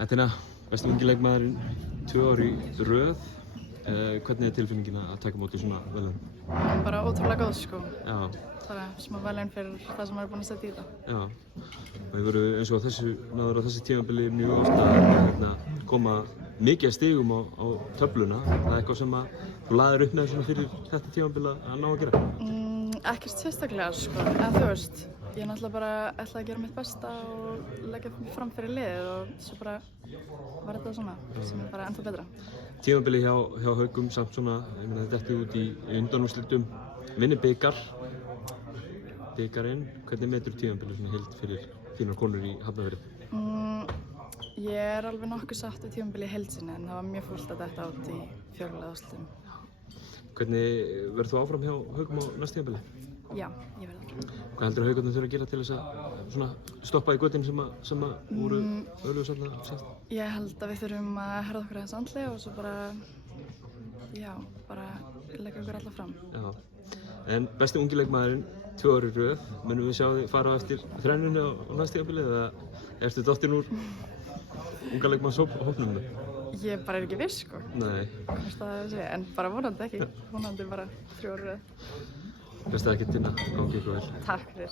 Þetta besti ungi leikmaðurinn 2 ár í röð. Hvernig tilfinningin að taka á móti svona verðlaunum? Bara ótrúlega góð sko. Já. Bara smá verðlaun fyrir það sem maður er búinn að setja í þetta. Já. Og hefur eins og náður á þessu tímabili mjög ofta að koma mikið af stigum á töfluna. Það eitthvað sem þú laðir upp með svona fyrir þetta tímabili að ná að gera? Ekkert sérstaklega sko, en þú veist, ég náttúrulega bara ætlaði að gera mitt besta og leggja mig fram fyrir liðið og svo bara var þetta svona sem er bara ennþá betra. Tímabili hjá Haugum samt svona, ég meina þetta út í undanúrslitum, vinnur bikarinn. Hvernig metur tímabili svona heild fyrir þínar konur í Hafnarfirði? Ég er alveg nokkuð sátt við tímabili í heild sinni en það var mjög fúlt að detta út í fjórðulega úrslitum. Hvernig verður þú áfram hjá Haugum á næsta tímabili? Já, ég verð áfram. Hvað heldur Haugarnir þurfa að gera til þess að svona stoppa í götin sem voru öðlugis alltaf sett? Ég held að við þurfum að herða okkur aðeins andlega og svo bara leggja okkur alla fram. Já. En besti ungi leikmaðurinn 2 ár í röð, munum við sjá þig fara á eftir þrennunni á næsta tímabili eða ertu dottinn úr unga leikmannshópnum? Ég bara er ekki viss sko. Nei. Hvort það sé, en bara vonandi ekki. Vonandi bara 3 ár í röð. Best að ekki Tinna, gangi ykkur vel. Takk fyrir.